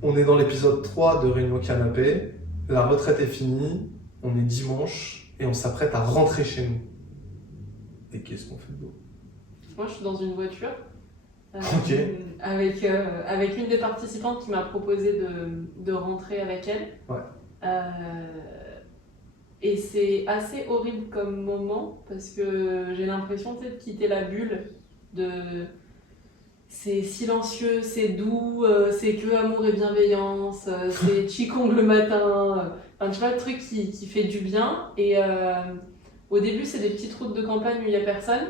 On est dans l'épisode 3 de Réunion Canapé. La retraite est finie, on est dimanche et on s'apprête à rentrer chez nous. Et qu'est-ce qu'on fait de beau? Moi, je suis dans une voiture Ok. avec une des participantes qui m'a proposé de rentrer avec elle. Ouais. Et c'est assez horrible comme moment parce que j'ai l'impression de quitter la bulle de... C'est silencieux, c'est doux, c'est que amour et bienveillance, c'est Qigong le matin. Enfin, tu vois, le truc qui fait du bien. Et au début, c'est des petites routes de campagne où il n'y a personne.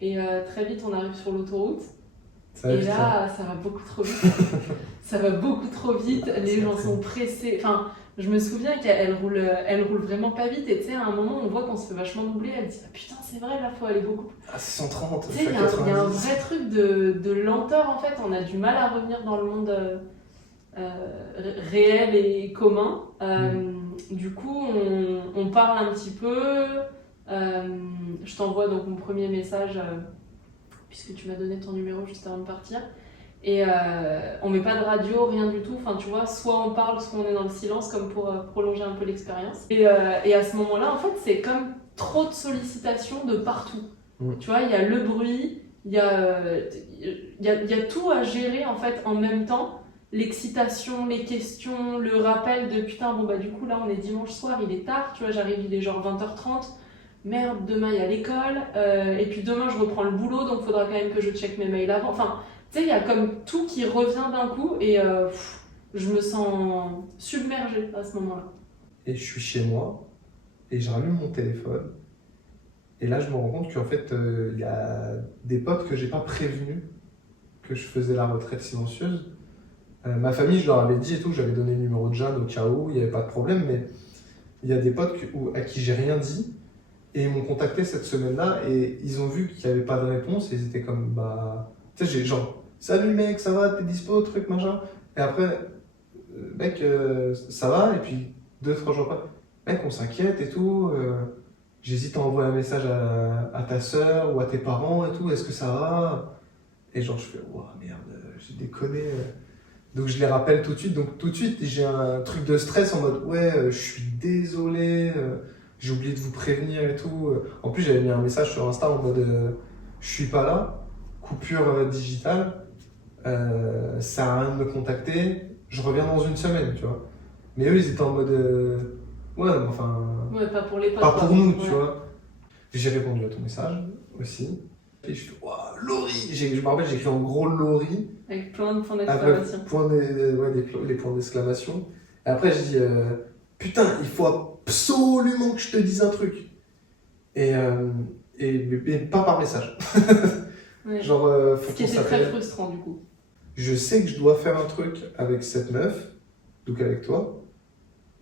Et très vite, on arrive sur l'autoroute. Et là, ça va beaucoup trop vite. Ça va beaucoup trop vite. Les gens sont pressés. Enfin, je me souviens qu'elle roule vraiment pas vite. Et tu sais, à un moment, on voit qu'on se fait vachement doubler. Elle dit ah, putain, c'est vrai, là, faut aller beaucoup plus. Ah, c'est 130. Tu sais, il y a un vrai truc de lenteur en fait. On a du mal à revenir dans le monde réel et commun. Du coup, on parle un petit peu. Je t'envoie donc mon premier message. Puisque tu m'as donné ton numéro juste avant de partir. Et on met pas de radio, rien du tout. Enfin, tu vois, soit on parle, soit on est dans le silence, comme pour prolonger un peu l'expérience. Et à ce moment-là, en fait, c'est comme trop de sollicitations de partout. Tu vois, il y a le bruit, il y a tout à gérer, en fait, en même temps. L'excitation, les questions, le rappel de putain, bon bah du coup, là, on est dimanche soir, il est tard, tu vois, j'arrive, il est genre 20h30. Merde, demain il y a l'école, et puis demain je reprends le boulot, donc il faudra quand même que je check mes mails avant. Enfin, tu sais, il y a comme tout qui revient d'un coup, et je me sens submergée à ce moment-là. Et je suis chez moi, et je rallume mon téléphone, et là je me rends compte qu'en fait, il y a des potes que j'ai pas prévenus que je faisais la retraite silencieuse. Ma famille, je leur avais dit et tout, j'avais donné le numéro de Jeanne au cas où, il n'y avait pas de problème, mais il y a des potes à qui j'ai rien dit. Et ils m'ont contacté cette semaine-là et ils ont vu qu'il n'y avait pas de réponse et ils étaient comme bah. Tu sais, j'ai genre salut mec, ça va, t'es dispo, truc, machin. Et après, mec, ça va. Et puis 2-3 jours après, mec, on s'inquiète et tout. J'hésite à envoyer un message à ta soeur ou à tes parents et tout, est-ce que ça va? Et genre, je fais, ouah merde, j'ai déconné. Donc je les rappelle tout de suite. Donc tout de suite, j'ai un truc de stress en mode ouais, je suis désolé, j'ai oublié de vous prévenir et tout. En plus, j'avais mis un message sur Insta en mode je suis pas là, coupure digitale, ça sert à rien de me contacter, je reviens dans une semaine, tu vois. Mais eux, ils étaient en mode ouais, mais enfin. Ouais, pas pour les potes. Pas pour nous, ouais. tu vois. J'ai répondu à ton message aussi. Et je fais waouh, Laurie! Je me rappelle, j'ai écrit en gros Laurie. Avec plein de points Après, d'exclamation. les points d'exclamation. Et après, je dis putain, il faut absolument que je te dise un truc. Mais pas par message. Ouais. Genre, faut Ce qui qu'on était très s'appelle. frustrant du coup. Je sais que je dois faire un truc avec cette meuf, donc avec toi.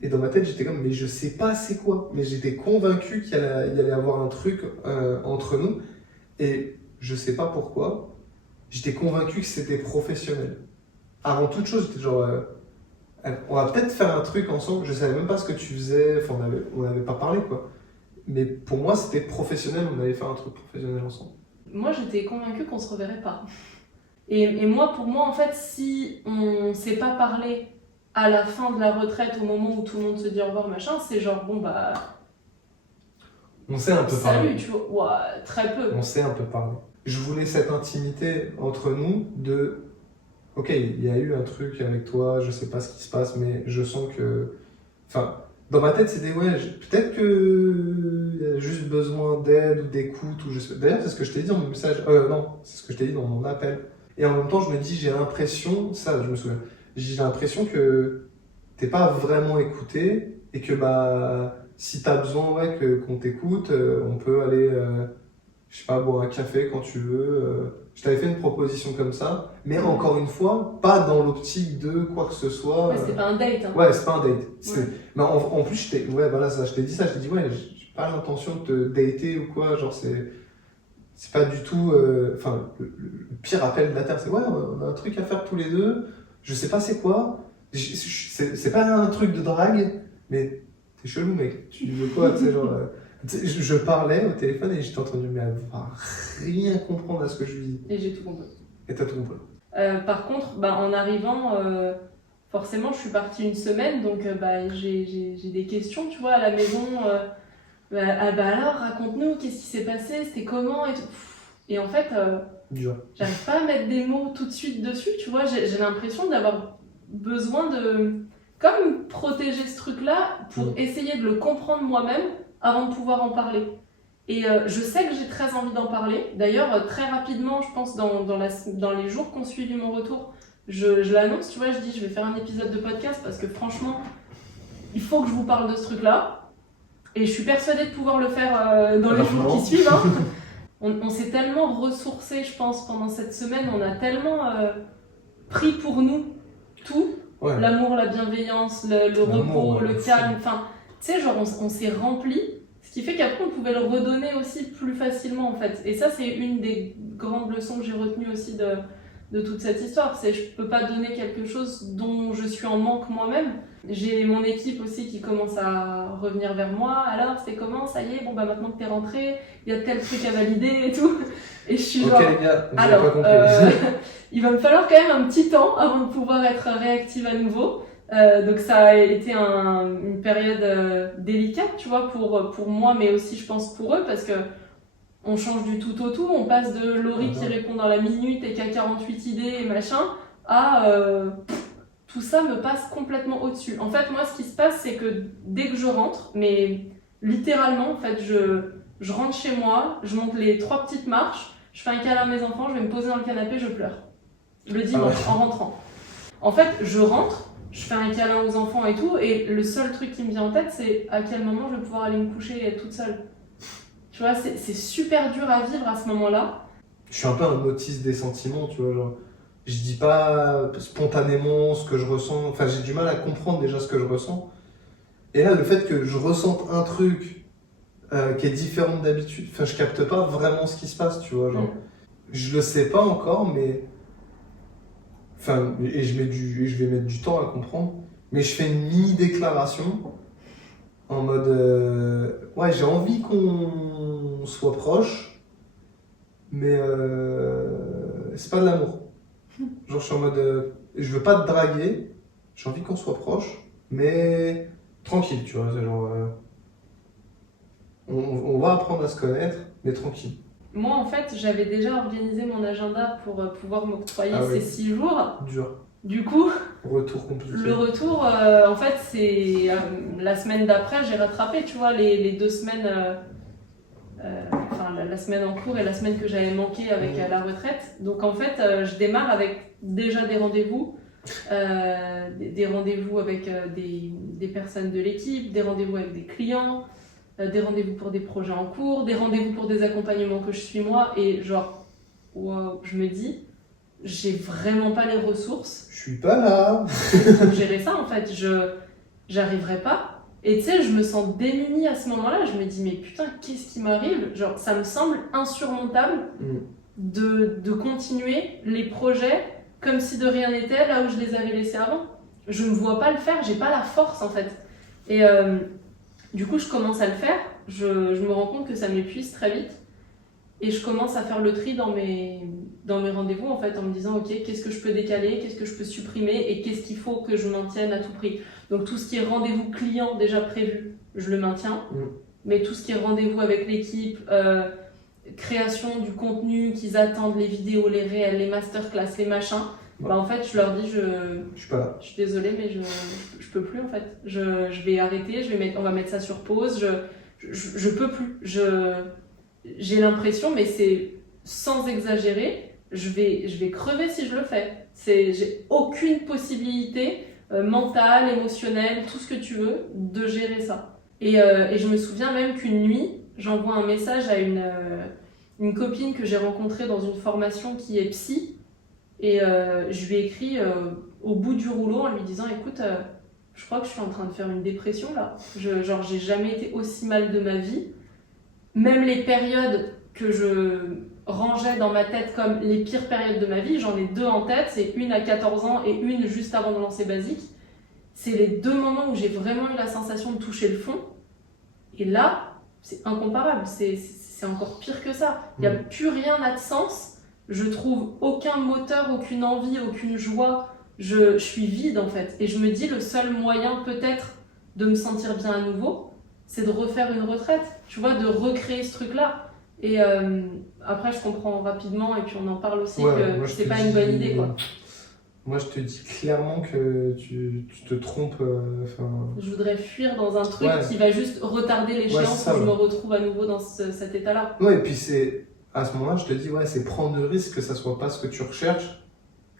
Et dans ma tête, j'étais comme, mais je sais pas c'est quoi. Mais j'étais convaincu qu'il y allait avoir un truc entre nous. Et je sais pas pourquoi. J'étais convaincu que c'était professionnel. Avant toute chose, j'étais genre, on va peut-être faire un truc ensemble. Je savais même pas ce que tu faisais. Enfin, on n'avait pas parlé, quoi. Mais pour moi, c'était professionnel. On allait faire un truc professionnel ensemble. Moi, j'étais convaincue qu'on se reverrait pas. Et moi, pour moi, en fait, si on s'est pas parlé à la fin de la retraite, au moment où tout le monde se dit au revoir, machin, c'est genre, bon, bah, On s'est un peu salut, parlé. tu vois. Ouais, très peu. On s'est un peu parlé. Je voulais cette intimité entre nous de. Ok, il y a eu un truc avec toi, je sais pas ce qui se passe, mais je sens que. Enfin, dans ma tête, c'était ouais, peut-être qu'il y a juste besoin d'aide ou d'écoute, ou je sais pas. D'ailleurs, c'est ce que je t'ai dit dans mon message. Non, c'est ce que je t'ai dit dans mon appel. Et en même temps, je me dis, j'ai l'impression, ça, je me souviens, j'ai l'impression que t'es pas vraiment écouté et que bah, si t'as besoin ouais, qu'on t'écoute, on peut aller. Je sais pas, boire un café quand tu veux. Je t'avais fait une proposition comme ça, mais encore une fois, pas dans l'optique de quoi que ce soit. Ouais, c'était pas un date. Hein. Ouais, c'est pas un date. Ouais. Mais en plus, ouais, voilà, ça, je t'ai dit ça, je t'ai dit, ouais, j'ai pas l'intention de te dater ou quoi, genre, c'est pas du tout. Enfin, le pire appel de la Terre, c'est ouais, on a un truc à faire tous les deux, je sais pas c'est quoi, c'est pas un truc de drague, mais t'es chelou, mec, tu veux quoi, tu sais, genre. Je parlais au téléphone et j'étais entendu, mais elle va rien comprendre à ce que je lui dis. Et j'ai tout compris. Et t'as tout compris. Par contre, bah, en arrivant, forcément, je suis partie une semaine, donc j'ai des questions, tu vois, à la maison. Alors, raconte-nous, qu'est-ce qui s'est passé, c'était comment et tout. Et en fait, Dur. j'arrive pas à mettre des mots tout de suite dessus, tu vois. J'ai l'impression d'avoir besoin de comme protéger ce truc-là pour essayer de le comprendre moi-même avant de pouvoir en parler. Et je sais que j'ai très envie d'en parler. D'ailleurs, très rapidement, je pense dans les jours qui ont suivi mon retour, je l'annonce, tu vois, je dis je vais faire un épisode de podcast parce que franchement, il faut que je vous parle de ce truc-là. Et je suis persuadée de pouvoir le faire dans les jours qui suivent. Hein. On s'est tellement ressourcés, je pense, pendant cette semaine. On a tellement pris pour nous tout. Ouais. L'amour, la bienveillance, le repos, le calme. Enfin, tu sais, genre, on s'est rempli. Ce qui fait qu'après, on pouvait le redonner aussi plus facilement, en fait. Et ça, c'est une des grandes leçons que j'ai retenues aussi de toute cette histoire. C'est je peux pas donner quelque chose dont je suis en manque moi-même. J'ai mon équipe aussi qui commence à revenir vers moi. Alors, c'était comment? Ça y est, bon, maintenant que t'es rentré, il y a tel truc à valider et tout. Et je suis genre... les gars, alors, pas compris. Il va me falloir quand même un petit temps avant de pouvoir être réactive à nouveau. Donc ça a été une période délicate, tu vois, pour moi, mais aussi, je pense, pour eux, parce que on change du tout au tout. On passe de Laurie qui répond dans la minute et qui a 48 idées et machin, à... tout ça me passe complètement au-dessus. En fait, moi, ce qui se passe, c'est que dès que je rentre, mais littéralement, en fait, je rentre chez moi, je monte les 3 petites marches, je fais un câlin à mes enfants, je vais me poser dans le canapé, je pleure. Le dimanche, en rentrant. En fait, je rentre, je fais un câlin aux enfants et tout, et le seul truc qui me vient en tête, c'est à quel moment je vais pouvoir aller me coucher et être toute seule. Tu vois, c'est super dur à vivre à ce moment-là. Je suis un peu un autiste des sentiments, tu vois, genre... Je dis pas spontanément ce que je ressens, enfin j'ai du mal à comprendre déjà ce que je ressens. Et là, le fait que je ressente un truc qui est différent d'habitude, enfin je capte pas vraiment ce qui se passe, tu vois, genre. Je le sais pas encore, mais... Enfin, et je vais mettre du temps à comprendre, mais je fais une mini-déclaration en mode... ouais, j'ai envie qu'on soit proche, mais c'est pas de l'amour. Genre, je suis en mode. Je veux pas te draguer, j'ai envie qu'on soit proche, mais tranquille, tu vois. C'est genre. On va apprendre à se connaître, mais tranquille. Moi, en fait, j'avais déjà organisé mon agenda pour pouvoir m'octroyer ces 6 jours. Dur. Du coup, retour compliqué. Le retour, en fait, c'est la semaine d'après, j'ai rattrapé, tu vois, les 2 semaines. Enfin, la semaine en cours et la semaine que j'avais manqué avec la retraite. Donc en fait, je démarre avec déjà des rendez-vous, des rendez-vous avec des personnes de l'équipe, des rendez-vous avec des clients, des rendez-vous pour des projets en cours, des rendez-vous pour des accompagnements que je suis moi. Et genre, wow, je me dis, j'ai vraiment pas les ressources. Je suis pas là pour gérer ça en fait, j'arriverai pas. Et tu sais, je me sens démunie à ce moment-là, je me dis mais putain, qu'est-ce qui m'arrive? Genre, ça me semble insurmontable de continuer les projets comme si de rien n'était là où je les avais laissés avant. Je me vois pas le faire, j'ai pas la force en fait. Et du coup, je commence à le faire, je me rends compte que ça m'épuise très vite. Et je commence à faire le tri dans mes rendez-vous en fait, en me disant ok, qu'est-ce que je peux décaler, qu'est-ce que je peux supprimer et qu'est-ce qu'il faut que je maintienne à tout prix. Donc tout ce qui est rendez-vous client déjà prévu, je le maintiens. Mais tout ce qui est rendez-vous avec l'équipe, création du contenu qu'ils attendent, les vidéos, les réels, les masterclass, les machins, en fait je leur dis je suis pas là. Je suis désolée mais je peux plus en fait. Je vais arrêter, on va mettre ça sur pause, je peux plus. J'ai l'impression, mais c'est sans exagérer, je vais crever si je le fais. J'ai aucune possibilité mentale, émotionnelle, tout ce que tu veux, de gérer ça. Et je me souviens même qu'une nuit, j'envoie un message à une copine que j'ai rencontrée dans une formation qui est psy, et je lui ai écrit au bout du rouleau en lui disant écoute, je crois que je suis en train de faire une dépression là. Genre, j'ai jamais été aussi mal de ma vie. Même les périodes que je rangeais dans ma tête comme les pires périodes de ma vie, j'en ai 2 en tête, c'est une à 14 ans et une juste avant de lancer Basique. C'est les 2 moments où j'ai vraiment eu la sensation de toucher le fond. Et là, c'est incomparable, c'est encore pire que ça. Il n'y a plus rien n'a de sens, je trouve aucun moteur, aucune envie, aucune joie je suis vide en fait. Et je me dis, le seul moyen peut-être de me sentir bien à nouveau, c'est de refaire une retraite, tu vois, de recréer ce truc-là. Et après, je comprends rapidement, et puis on en parle aussi, que c'est pas une bonne idée, quoi. Moi, je te dis clairement que tu te trompes. Je voudrais fuir dans un truc qui va juste retarder l'échéance où je me retrouve à nouveau dans cet état-là. Ouais, et puis à ce moment-là, je te dis, c'est prendre le risque que ça soit pas ce que tu recherches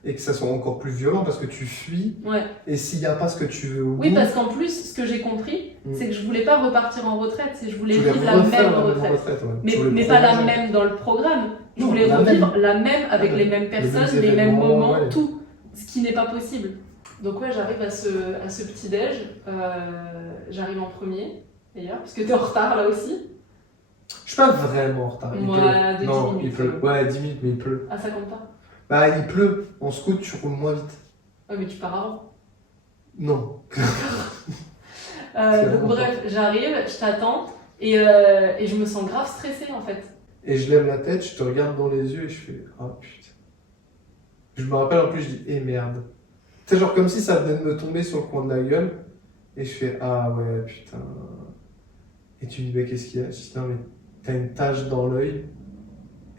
et que ça soit encore plus violent parce que tu fuis. Ouais. Et s'il n'y a pas ce que tu veux au bout... Oui, parce qu'en plus, ce que j'ai compris, c'est que je voulais pas repartir en retraite, c'est que je voulais vivre la même retraite. Mais pas la même dans le programme. Je voulais revivre la même avec les mêmes personnes, les mêmes moments, tout. Ce qui n'est pas possible. Donc ouais, j'arrive à ce petit-déj. J'arrive en premier, d'ailleurs, parce que t'es en retard là aussi. Je suis pas vraiment en retard. De 10 minutes. Il pleut. Ouais, 10 minutes, mais il pleut. Ah, ça compte pas? Bah, il pleut. En scoot, tu roules moins vite. Ouais, mais tu pars avant. Non. Donc bref, j'arrive, je t'attends, et je me sens grave stressée, en fait. Et je lève la tête, je te regarde dans les yeux, et je fais « Ah, putain ». Je me rappelle en plus, je dis « Eh merde ». Tu sais, genre comme si ça venait de me tomber sur le coin de la gueule. Et je fais « Ah ouais, putain ». Et tu me dis « Mais qu'est-ce qu'il y a ?» Je dis « Non, mais t'as une tache dans l'œil. »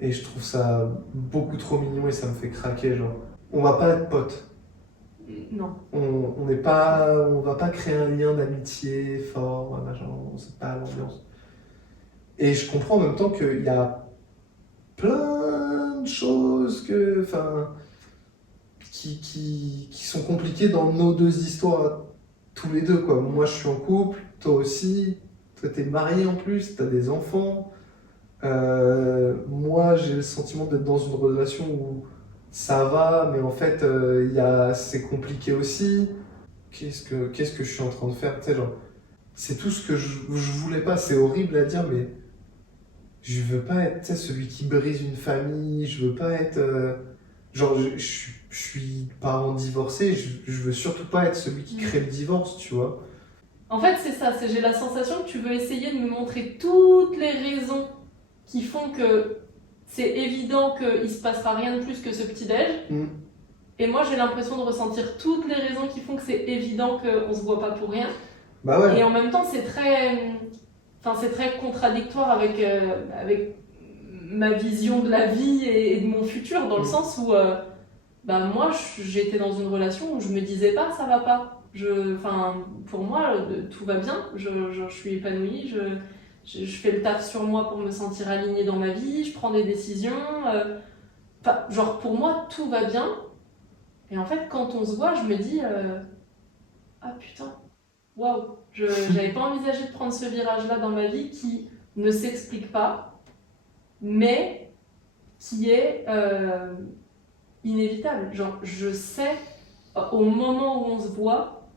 Et je trouve ça beaucoup trop mignon et ça me fait craquer, genre. On va pas être potes. Non. On va pas créer un lien d'amitié fort, c'est pas l'ambiance. Et je comprends en même temps qu'il y a plein de choses qui sont compliquées dans nos deux histoires, tous les deux, quoi. Moi, je suis en couple, toi aussi, toi, t'es marié en plus, t'as des enfants. Moi, j'ai le sentiment d'être dans une relation où ça va, mais en fait, c'est compliqué aussi. Qu'est-ce que je suis en train de faire? Tu sais, genre, c'est tout ce que je voulais pas. C'est horrible à dire, mais je veux pas être, tu sais, celui qui brise une famille. Je veux pas être, genre, je suis parent divorcé. Je veux surtout pas être celui qui crée le divorce, tu vois. En fait, c'est ça. J'ai la sensation que tu veux essayer de me montrer toutes les raisons qui font que c'est évident qu'il se passera rien de plus que ce petit-déj. Et moi, j'ai l'impression de ressentir toutes les raisons qui font que c'est évident qu'on se voit pas pour rien. Bah ouais. Et en même temps, c'est très contradictoire avec ma vision de la vie et de mon futur, dans le sens où moi, j'étais dans une relation où je me disais pas ça va pas. Pour moi, tout va bien, je suis épanouie, je fais le taf sur moi pour me sentir alignée dans ma vie, je prends des décisions. Pour moi, tout va bien. Et en fait, quand on se voit, je me dis ah putain, waouh, j'avais pas envisagé de prendre ce virage-là dans ma vie qui ne s'explique pas, mais qui est inévitable. Genre, je sais au moment où on se voit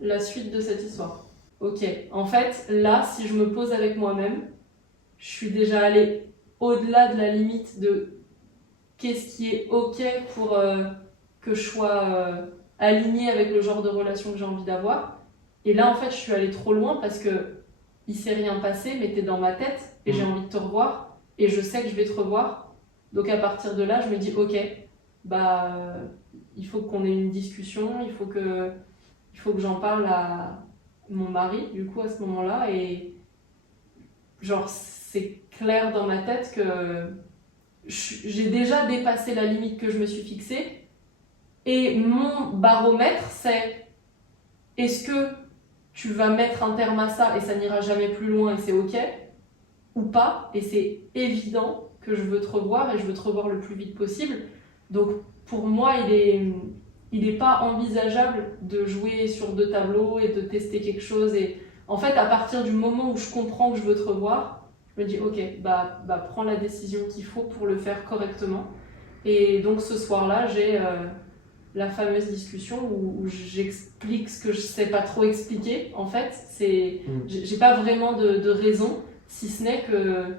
la suite de cette histoire. Ok, en fait, là, si je me pose avec moi-même, je suis déjà allée au-delà de la limite de qu'est-ce qui est ok pour que je sois alignée avec le genre de relation que j'ai envie d'avoir. Et là, en fait, je suis allée trop loin parce que il s'est rien passé, mais t'es dans ma tête et j'ai envie de te revoir et je sais que je vais te revoir. Donc à partir de là, je me dis ok, il faut qu'on ait une discussion, il faut que j'en parle à mon mari, du coup, à ce moment-là, et genre, c'est clair dans ma tête que j'ai déjà dépassé la limite que je me suis fixée, et mon baromètre, c'est est-ce que tu vas mettre un terme à ça et ça n'ira jamais plus loin et c'est ok, ou pas, et c'est évident que je veux te revoir et je veux te revoir le plus vite possible. Donc pour moi, il est pas envisageable de jouer sur deux tableaux et de tester quelque chose. Et en fait, à partir du moment où je comprends que je veux te revoir, je me dis ok, prends la décision qu'il faut pour le faire correctement. Et donc ce soir-là, j'ai la fameuse discussion où j'explique ce que je sais pas trop expliquer. En fait, j'ai pas vraiment de raison, si ce n'est que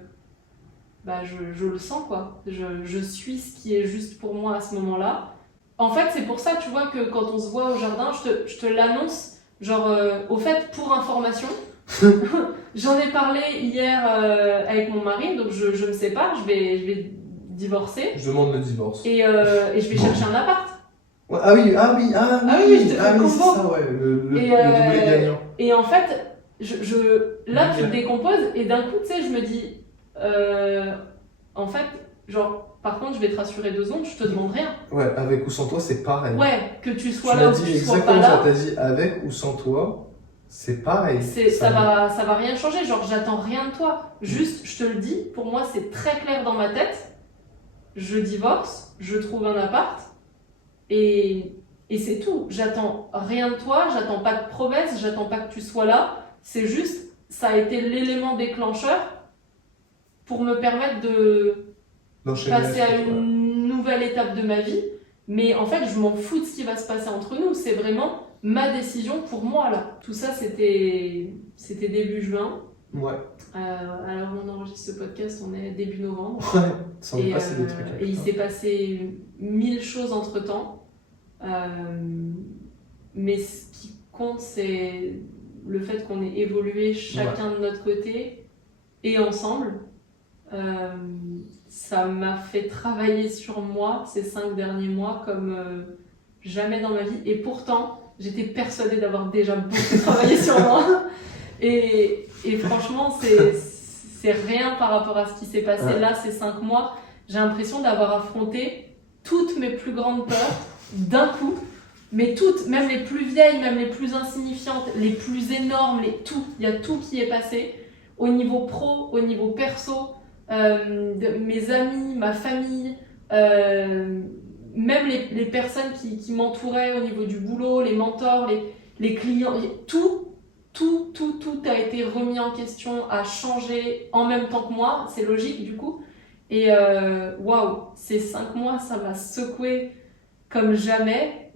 je le sens, quoi. Je suis ce qui est juste pour moi à ce moment-là. En fait, c'est pour ça, tu vois, que quand on se voit au jardin, je te l'annonce, genre, au fait, pour information, j'en ai parlé hier avec mon mari, donc je me sépare, je vais divorcer. Je demande le divorce. Et je vais chercher un appart. Ouais, ah oui, ah oui, ah oui, Ah oui, je te fais ah le oui, c'est combo. ça, ouais, le Et, doublé gagnant. et en fait, là, tu te Ouais. décomposes et d'un coup, tu sais, je me dis, en fait, genre, par contre, je vais te rassurer 2 secondes, je te demande rien. Ouais, avec ou sans toi, c'est pareil. Ouais, que tu sois Tu là m'as ou que dit tu sois pas exactement ça, là, t'as dit avec ou sans toi, c'est pareil. ça va rien changer. Genre, j'attends rien de toi. Juste, je te le dis, pour moi, c'est très clair dans ma tête. Je divorce, je trouve un appart et c'est tout. J'attends rien de toi, j'attends pas de promesses, j'attends pas que tu sois là. C'est juste, ça a été l'élément déclencheur pour me permettre de D'enchaîner la passer à suite, ouais. une nouvelle étape de ma vie. Mais en fait, je m'en fous de ce qui va se passer entre nous. C'est vraiment ma décision pour moi là. Tout ça, c'était début juin. Ouais, Alors on enregistre ce podcast, on est début novembre. ouais, ça me Et, passe des trucs. et il s'est passé 1000 choses entre temps. Mais ce qui compte, c'est le fait qu'on ait évolué chacun de notre côté et ensemble. Ça m'a fait travailler sur moi ces 5 derniers mois comme jamais dans ma vie. Et pourtant, j'étais persuadée d'avoir déjà beaucoup travaillé sur moi. Et franchement, c'est rien par rapport à ce qui s'est passé là ces 5 mois. J'ai l'impression d'avoir affronté toutes mes plus grandes peurs d'un coup. Mais toutes, même les plus vieilles, même les plus insignifiantes, les plus énormes, tout. Il y a tout qui est passé. Au niveau pro, au niveau perso, mes amis, ma famille, même les personnes qui m'entouraient au niveau du boulot, les mentors, les clients, tout a été remis en question, a changé en même temps que moi, c'est logique du coup. Et waouh, ces 5 mois, ça m'a secoué comme jamais.